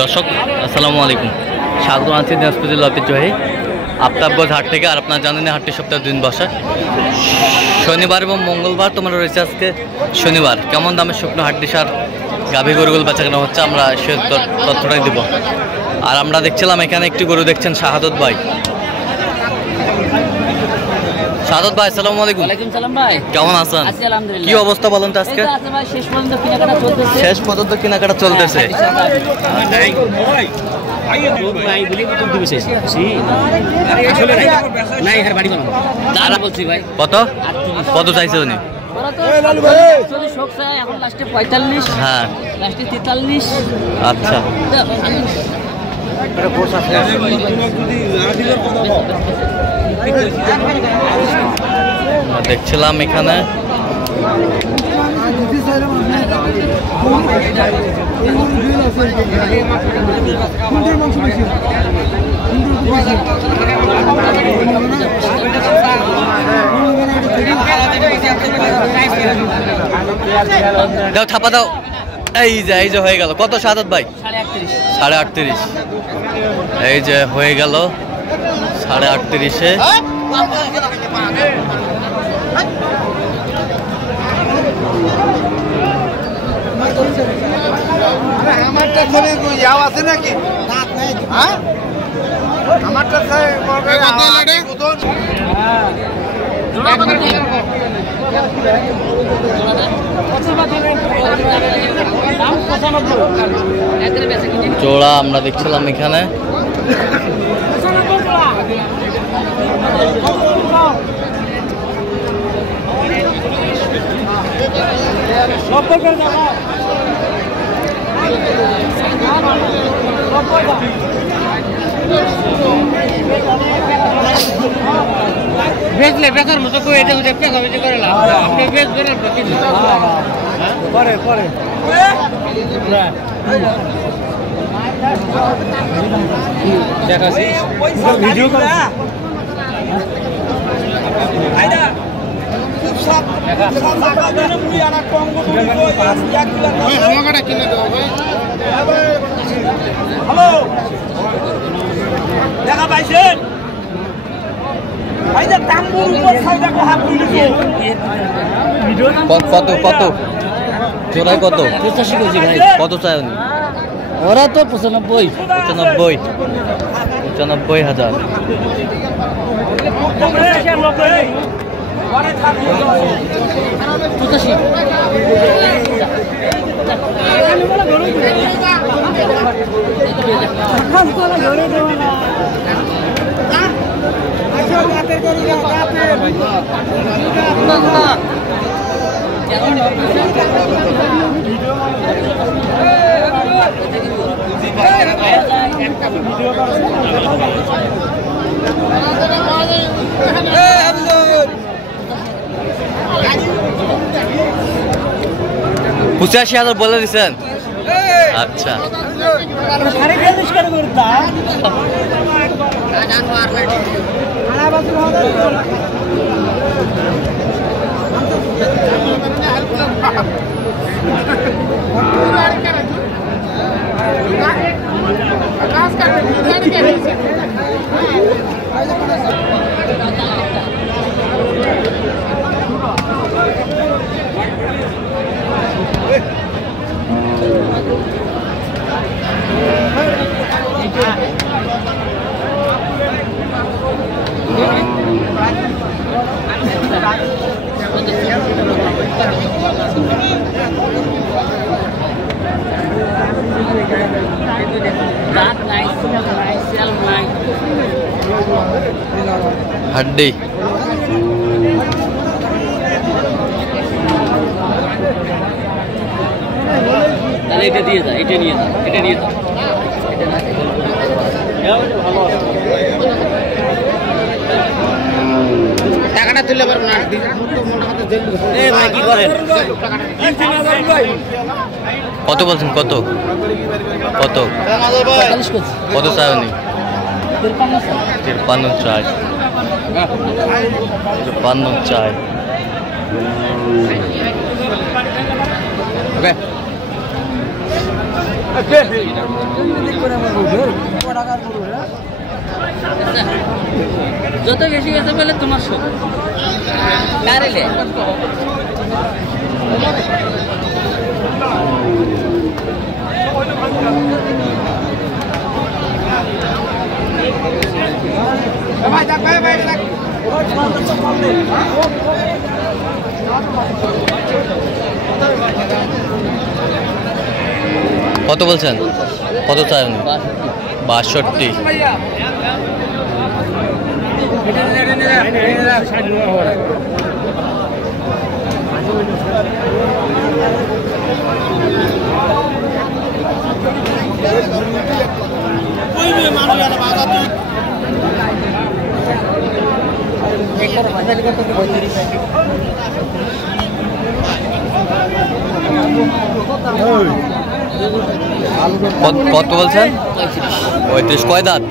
দর্শক আসসালামু আলাইকুম, স্বাগত আছি দিনাজপুর জেলা ঐতিহ্যবাহী আফতাবগঞ্জ হাট থেকে। আর আপনারা জানেন হাটটি সপ্তাহে 2 দিন বসে, শনিবার এবং মঙ্গলবার। তোমরা রয়েছে আজকে শনিবার। কেমন দামে শুকনো হাড্ডি সার গাভী গরুগুলো বেচাকেনা হচ্ছে আমরা সে তথ্যটাই দেবো। আর আমরা দেখছিলাম এখানে একটি গরু দেখছেন শাহাদত ভাই। শাহাদত ভাই আসসালামু আলাইকুম। ওয়ালাইকুম সালাম ভাই, কেমন আছেন? আলহামদুলিল্লাহ। কি অবস্থা বলেন তো আজকে? শেষ পর্যন্ত কেনাকাটা চলতেছে। কত কত চাইছে উনি? হ্যাঁ আচ্ছা, দেখছিলাম এখানে দাও ছাপা দাও। এই যে হয়ে গেল। কত শাহাদত ভাই? 38.5। এই যে হয়ে গেল 38.5-এ। আমারটা ছেলে যাও আছে নাকি? হ্যাঁ আমারটা জোড়া আমরা দেখছিলাম এখানে। বেচলে বেকার মতো করে এটা উঠে পেকা বেচে করে লাভ না। আপনি বেচবেন না কিছু পরে পরে দেখাছি ভিডিও করে আইদা খুব সব টাকা দেন মুই আর কঙ্গ করি কই 1 কিলো আমাকে কিনে দাও ভাই। হ্যালো দেখা পাইছেন? কত কত জোড়ায় কত? 85 কেজি ভাই। কত চাই উনি? ওরা তো 95 95,000। পঁচাশি হাজার বলে দিচ্ছেন? আচ্ছা হাড্ডি এটা দিয়ে যা, এটা নিয়ে যা, এটা নিয়ে যা। টাকাটা তুলে পারবো না। ভাই কি করেন? কত বলছেন? কত কত কত চাই উনি? 53 চাই। 53 চাই। যত বেশি গেছে বলে তোমার শোক কারেলে কত বলছেন? কত চান? 62। কত বলছেন? 35। কয় দাঁত?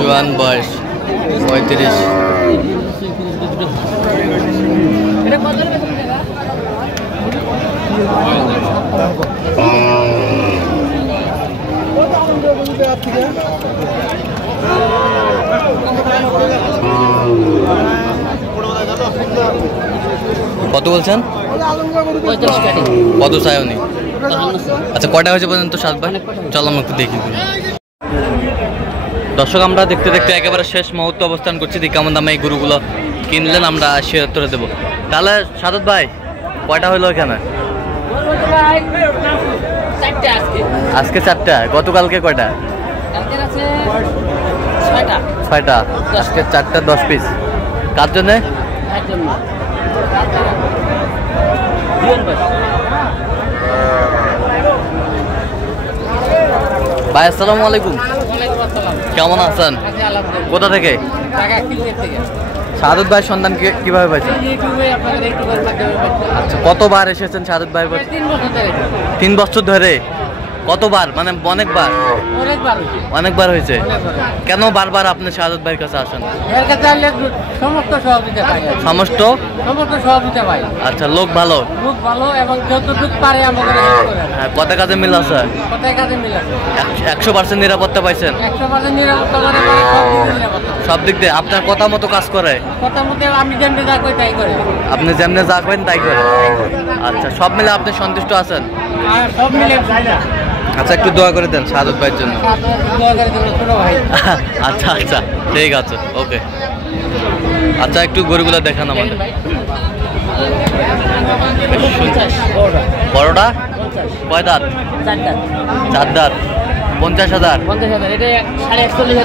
জোয়ান বয়স 35। কত বলছেন? কত চাই উনি? আচ্ছা, কয়টা হয়েছে পর্যন্ত? 7 ভাই। চলো আমরা একটু দেখি। দর্শক, আমরা দেখতে দেখতে একেবারে শেষ মুহূর্তে অবস্থান করছি। দেখি কেমন দামে এই গরুগুলো কিনলেন, আমরা 80 দেবো। তাহলে সাদত ভাই, কয়টা হইলো এখানে? আজকে 4টা। গতকালকে কয়টা? 6টা। আজকে 4টা 10 পিস। কার জন্যে? ভাই আসসালামু আলাইকুম, কেমন আছেন? কোথা থেকে? সাদত ভাই সন্ধান কিভাবে পাইছেন? আচ্ছা, কতবার এসেছেন সাদত ভাই? 3 বছর ধরে। কতবার? মানে অনেকবার হয়েছে। কেন বারবার আপনি সাদত ভাইয়ের কাছে আসেন? সমস্ত সহযোগিতা পাই। আচ্ছা, লোক ভালো এবং যতটুকু পারে আমাদের। হ্যাঁ, কত কাজে মিল আছে? 100% নিরাপত্তা পাইছেন? 100% নিরাপত্তা। সব দিক দিয়ে আপনার কথা মতো কাজ করে? আমি যেমনি যা কই তাই করে। আপনি যেমনি যা করেন তাই করে? আচ্ছা, সব মিলে আপনি সন্তুষ্ট আছেন? সব মিলে। আচ্ছা, একটু দোয়া করে দেন সাদত ভাইয়ের জন্য। আচ্ছা আচ্ছা, ঠিক আছে, ওকে। আচ্ছা, একটু গরুগুলো দেখান আমাদের। বড়টা কয় দাঁত? 4 দাঁত। 50,000। এটা 41,000।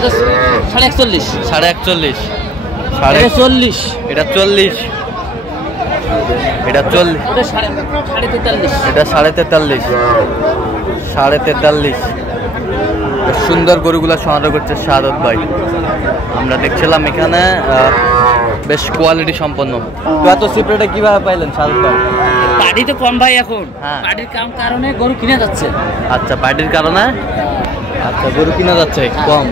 41,000। এটা 40। এটা 40। এটা 40। এটা 43.5। 43.5। সুন্দর গরুগুলা সংগ্রহ করছে সাদত ভাই। আমরা দেখছিলাম এখানে বেশ কোয়ালিটি সম্পন্ন। তো এত সিপ্রেটে কিভাবে পাইলেন সাদত ভাই? পার্টি তো কম ভাই এখন। হ্যাঁ, পার্টির কারণে গরু কিনে যাচ্ছে। আচ্ছা, পার্টির কারণে। আচ্ছা, গরু কিনা যাচ্ছে কম।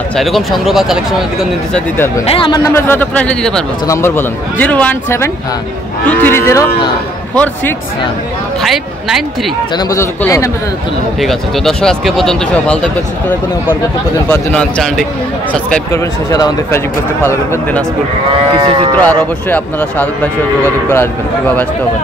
আচ্ছা, এরকম সংগ্রহ বা কালেকশনের দিকে নির্দেশনা দিতে পারবেন? হ্যাঁ, আমার নাম্বার যোগাযোগ করে দিতে পারবো। আচ্ছা, নাম্বার বলেন। 017 230 46 593। ঠিক আছে। তো দর্শক, আজকে পর্যন্ত সব ভালো থাকবেন, সুস্থ থাকবেন এবং পরবর্তী প্রতিদিন পাওয়ার জন্য আমাদের চ্যানেলটি সাবস্ক্রাইব করবেন। সেই সাথে আমাদের ফেসবুক পেজটি ফলো করবেন, দিনাজপুর কৃষি চিত্র। আর অবশ্যই আপনারা সাদত ভাইয়ের সাথে যোগাযোগ করে আসবেন, কীভাবে আসতে হবে।